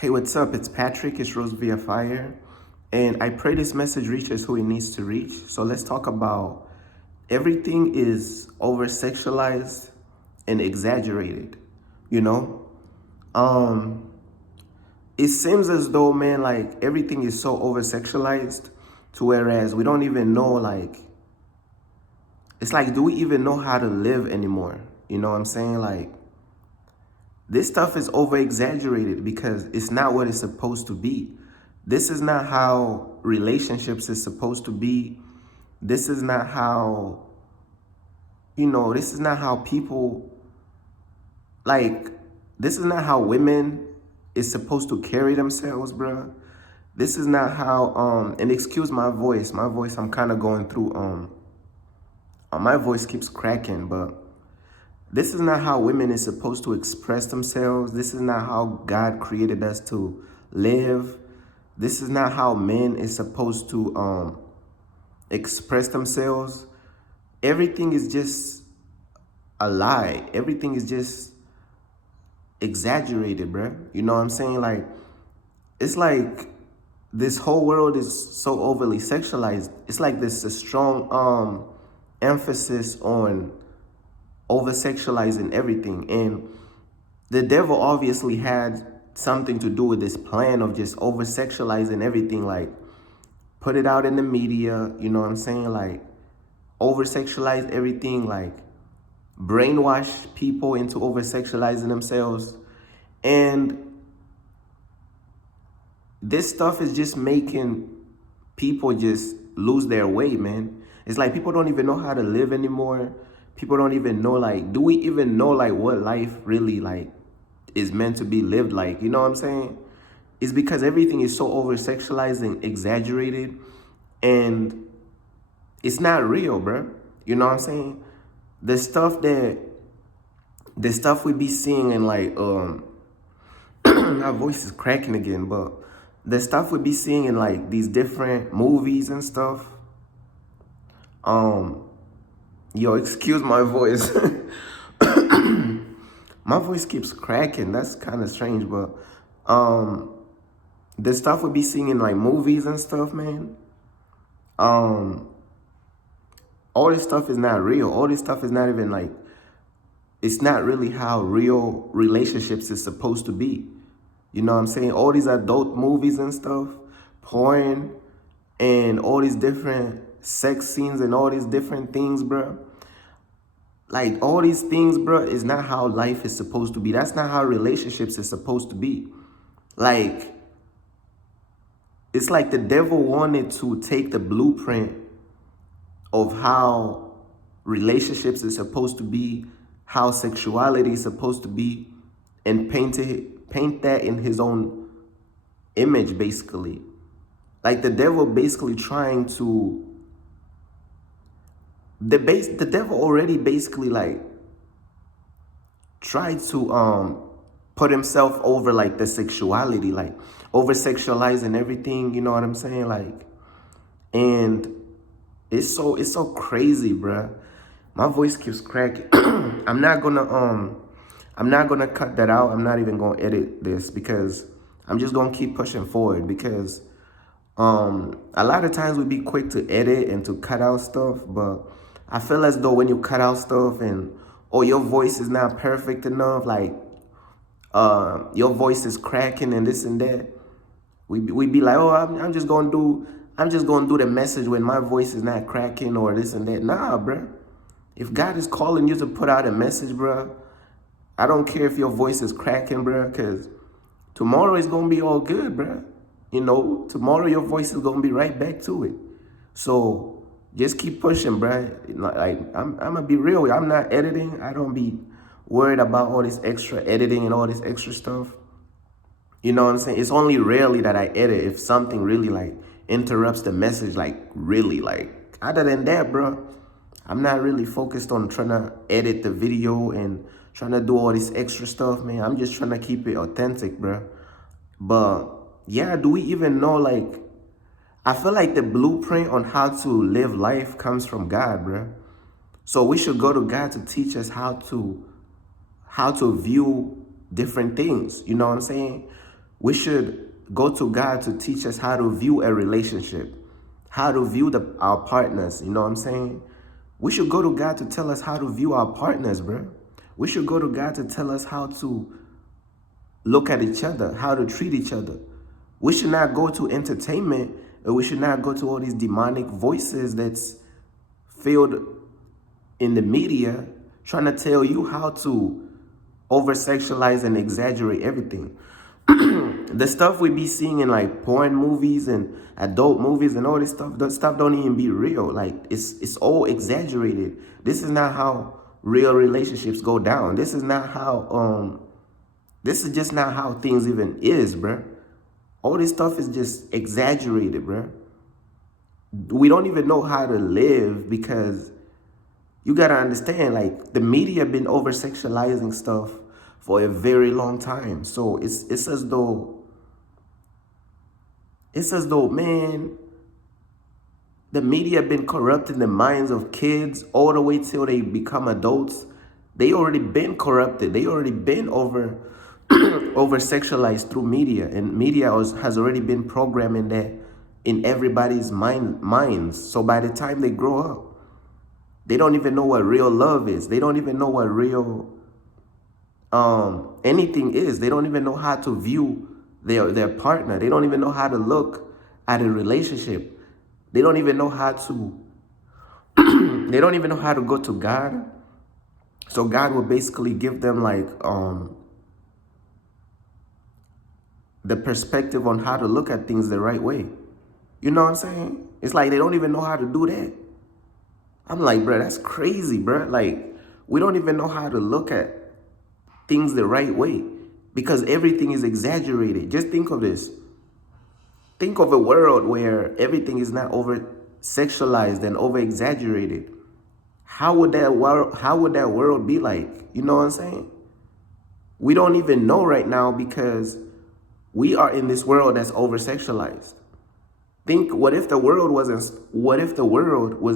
Hey, what's up? It's Patrick. It's Rose via Fire. And I pray this message reaches who it needs to reach. So let's talk about everything is over sexualized and exaggerated. You know? Um, it seems as though, man, like everything is so over sexualized to whereas we don't even know, like, it's like, do we even know how to live anymore? You know what I'm saying? Like, this stuff is over exaggerated because it's not what it's supposed to be. This is not how relationships is supposed to be. This is not how, this is not how people, like, this is not how women is supposed to carry themselves, bruh. This is not how, and excuse my voice. My voice, I'm kind of going through, my voice keeps cracking, but this is not how women is supposed to express themselves. This is not how God created us to live. This is not how men is supposed to express themselves. Everything is just a lie. Everything is just exaggerated, bruh. You know what I'm saying? Like, it's like this whole world is so overly sexualized. It's like this a strong emphasis on over sexualizing everything. And the devil obviously had something to do with this plan of just over sexualizing everything, like put it out in the media, you know what I'm saying? Like over sexualize everything, like brainwash people into over sexualizing themselves. And this stuff is just making people just lose their way, man. It's like people don't even know how to live anymore. People don't even know, like, do we even know, like, what life really, like, is meant to be lived like? You know what I'm saying? It's because everything is so over-sexualized and exaggerated, and it's not real, bro. You know what I'm saying? The stuff we be seeing in, like, my voice is cracking again, but the stuff we be seeing in, like, these different movies and stuff, yo, excuse my voice. My voice keeps cracking. That's kind of strange, but the stuff we be seeing in like movies and stuff, man. All this stuff is not real. All this stuff is not even like, it's not really how real relationships is supposed to be. You know what I'm saying? All these adult movies and stuff, porn, and all these different sex scenes and all these different things, bro. Like, all these things, bro, is not how life is supposed to be. That's not how relationships is supposed to be. Like, it's like the devil wanted to take the blueprint of how relationships is supposed to be, how sexuality is supposed to be, and paint that in his own image, basically. Like, the devil basically trying to the devil already basically like tried to put himself over like the sexuality, like over sexualizing everything, you know what I'm saying? Like, and it's so crazy, bruh. My voice keeps cracking. I'm not gonna cut that out. I'm not even gonna edit this because I'm just gonna keep pushing forward because a lot of times we be quick to edit and to cut out stuff, but I feel as though when you cut out stuff and or your voice is not perfect enough, like your voice is cracking and this and that, we be like, oh, I'm just gonna do the message when my voice is not cracking or this and that. Nah, bruh. If God is calling you to put out a message, bruh, I don't care if your voice is cracking, bruh, because tomorrow is gonna be all good, bruh. You know, tomorrow your voice is gonna be right back to it. So just keep pushing, bruh. Like, I'm gonna be real. I'm not editing. I don't be worried about all this extra editing and all this extra stuff. You know what I'm saying? It's only rarely that I edit if something really like interrupts the message, like really, like other than that, bro, I'm not really focused on trying to edit the video and trying to do all this extra stuff, man. I'm just trying to keep it authentic, bro. But yeah, do we even know, like, I feel like the blueprint on how to live life comes from God, bro. So we should go to God to teach us how to view different things. You know what I'm saying? We should go to God to teach us how to view a relationship, how to view our partners. You know what I'm saying? We should go to God to tell us how to view our partners, bro. We should go to God to tell us how to look at each other, how to treat each other. We should not go to entertainment, and we should not go to all these demonic voices that's filled in the media trying to tell you how to over-sexualize and exaggerate everything. The stuff we be seeing in like porn movies and adult movies and all this stuff, that stuff don't even be real. Like it's all exaggerated. This is not how real relationships go down. This is not how this is just not how things even is, bruh. All this stuff is just exaggerated, bruh. We don't even know how to live because you gotta understand, like, the media been over-sexualizing stuff for a very long time. So it's as though, man, the media been corrupting the minds of kids all the way till they become adults. They already been corrupted. They already been over-sexualized through media. And media has already been programming that in everybody's minds. So by the time they grow up, they don't even know what real love is. They don't even know what real anything is. They don't even know how to view their partner. They don't even know how to look at a relationship. They don't even know how to they don't even know how to go to God. So God will basically give them like the perspective on how to look at things the right way. You know what I'm saying? It's like they don't even know how to do that. I'm like, bro, that's crazy, bro. Like, we don't even know how to look at things the right way because everything is exaggerated. Just think of this. Think of a world where everything is not over-sexualized and over-exaggerated. How would that world be like? You know what I'm saying? We don't even know right now because we are in this world that's over-sexualized. Think, what if the world was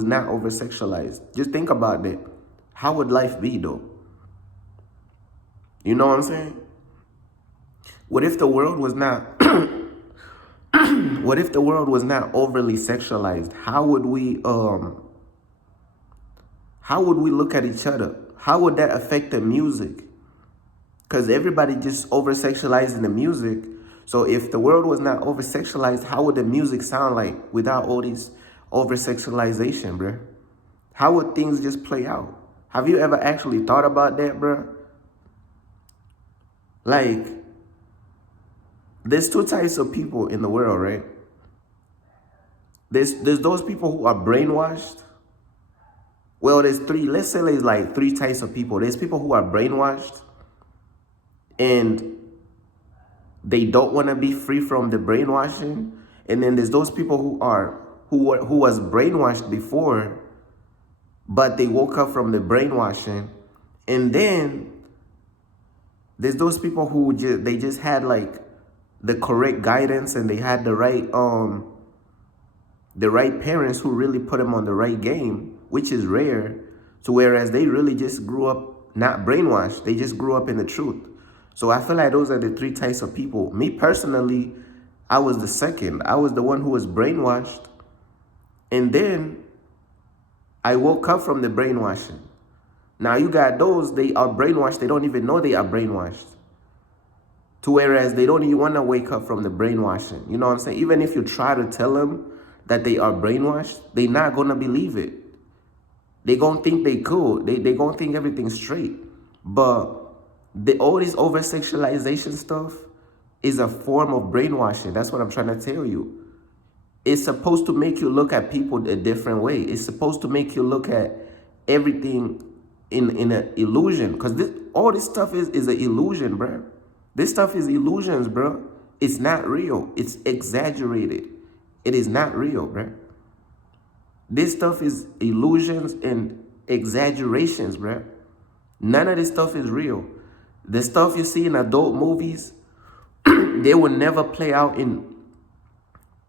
not over-sexualized? Just think about that. How would life be though? You know what I'm saying? What if the world was not what if the world was not overly sexualized? How would we look at each other? How would that affect the music? Because everybody just over-sexualizing the music. So if the world was not over-sexualized, how would the music sound like without all this over-sexualization, bro? How would things just play out? Have you ever actually thought about that, bro? Like, there's two types of people in the world, right? There's those people who are brainwashed. Well, there's three. Let's say there's like three types of people. There's people who are brainwashed and they don't want to be free from the brainwashing. And then there's those people who was brainwashed before, but they woke up from the brainwashing. And then there's those people who they just had like the correct guidance and they had the right parents who really put them on the right game, which is rare. So whereas they really just grew up not brainwashed, they just grew up in the truth. So I feel like those are the three types of people. Me personally, I was the second. I was the one who was brainwashed. And then I woke up from the brainwashing. Now you got those, they are brainwashed. They don't even know they are brainwashed. To whereas they don't even want to wake up from the brainwashing. You know what I'm saying? Even if you try to tell them that they are brainwashed, they're not going to believe it. They're going to think they cool. They're going to think everything's straight. But all this over-sexualization stuff is a form of brainwashing. That's what I'm trying to tell you. It's supposed to make you look at people a different way. It's supposed to make you look at everything in an illusion. Because all this stuff is an illusion, bro. This stuff is illusions, bro. It's not real. It's exaggerated. It is not real, bro. This stuff is illusions and exaggerations, bro. None of this stuff is real. The stuff you see in adult movies, they will never play out in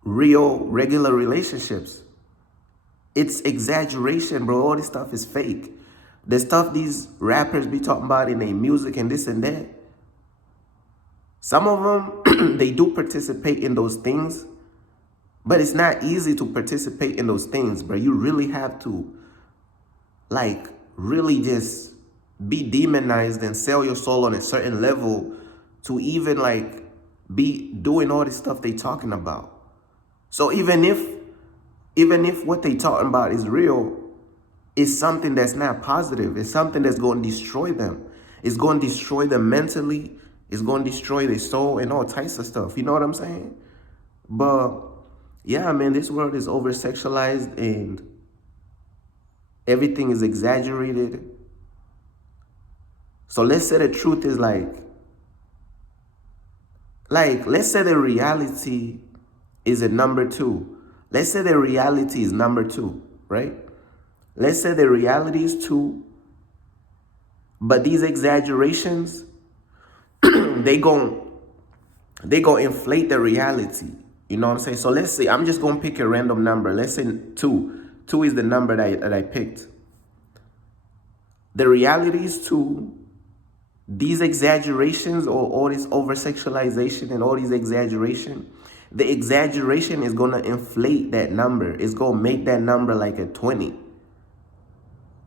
real, regular relationships. It's exaggeration, bro. All this stuff is fake. The stuff these rappers be talking about in their music and this and that, some of them they do participate in those things, but it's not easy to participate in those things, bro. You really have to, like, really just be demonized and sell your soul on a certain level to even, like, be doing all this stuff they talking about. So even if what they talking about is real, it's something that's not positive. It's something that's going to destroy them. It's going to destroy them mentally. It's going to destroy their soul and all types of stuff. You know what I'm saying? But yeah, man, this world is over-sexualized and everything is exaggerated. So let's say the truth is like, let's say the reality is a number 2. Let's say the reality is number 2, right? Let's say the reality is 2, but these exaggerations, they gon' inflate the reality. You know what I'm saying? So let's say, I'm just gonna pick a random number. Let's say 2. 2 is the number that I picked. The reality is 2. These exaggerations, or all this over-sexualization and all these exaggeration, the exaggeration is gonna inflate that number. It's gonna make that number like a 20.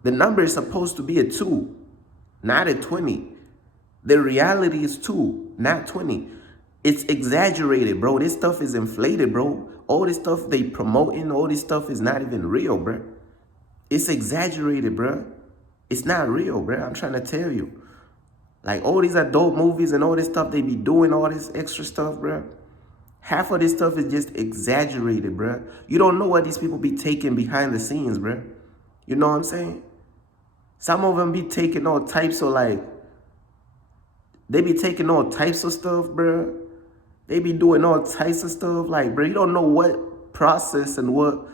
The number is supposed to be a 2, not a 20. The reality is 2, not 20. It's exaggerated, bro. This stuff is inflated, bro. All this stuff they promoting, all this stuff is not even real, bro. It's exaggerated, bro. It's not real, bro. I'm trying to tell you. Like, all these adult movies and all this stuff they be doing, all this extra stuff, bro. Half of this stuff is just exaggerated, bro. You don't know what these people be taking behind the scenes, bro. You know what I'm saying? Some of them be taking all types of, like, they be taking all types of stuff, bro. They be doing all types of stuff. Like, bro, you don't know what process and what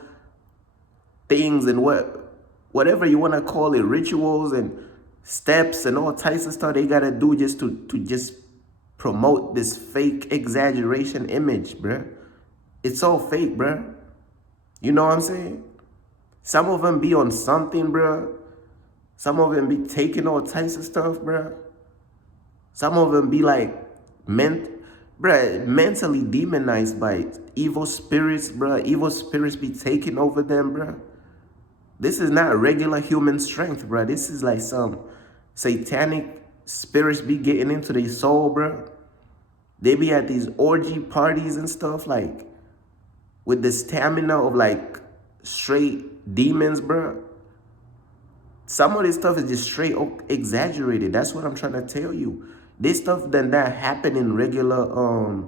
things and whatever you want to call it, rituals and steps and all types of stuff they got to do just to just promote this fake exaggeration image, bro. It's all fake, bro. You know what I'm saying? Some of them be on something, bro. Some of them be taking all types of stuff, bro. Some of them be like, mentally demonized by evil spirits, bro. Evil spirits be taking over them, bro. This is not regular human strength, bro. This is like some satanic spirits be getting into their soul, bro. They be at these orgy parties and stuff, like, with the stamina of, like, straight demons, bro. Some of this stuff is just straight exaggerated. That's what I'm trying to tell you. This stuff does not happen in regular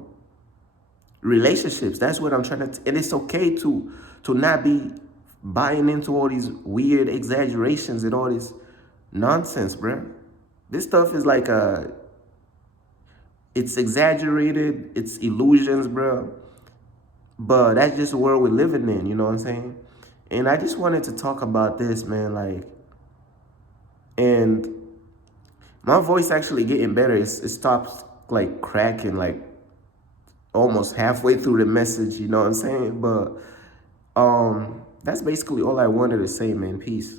relationships. That's what I'm trying to. And it's okay to not be buying into all these weird exaggerations and all this nonsense, bro. This stuff is like it's exaggerated. It's illusions, bro. But that's just the world we're living in. You know what I'm saying? And I just wanted to talk about this, man. Like, and my voice actually getting better. It stops, like, cracking, like, almost halfway through the message, you know what I'm saying? But that's basically all I wanted to say, man. Peace.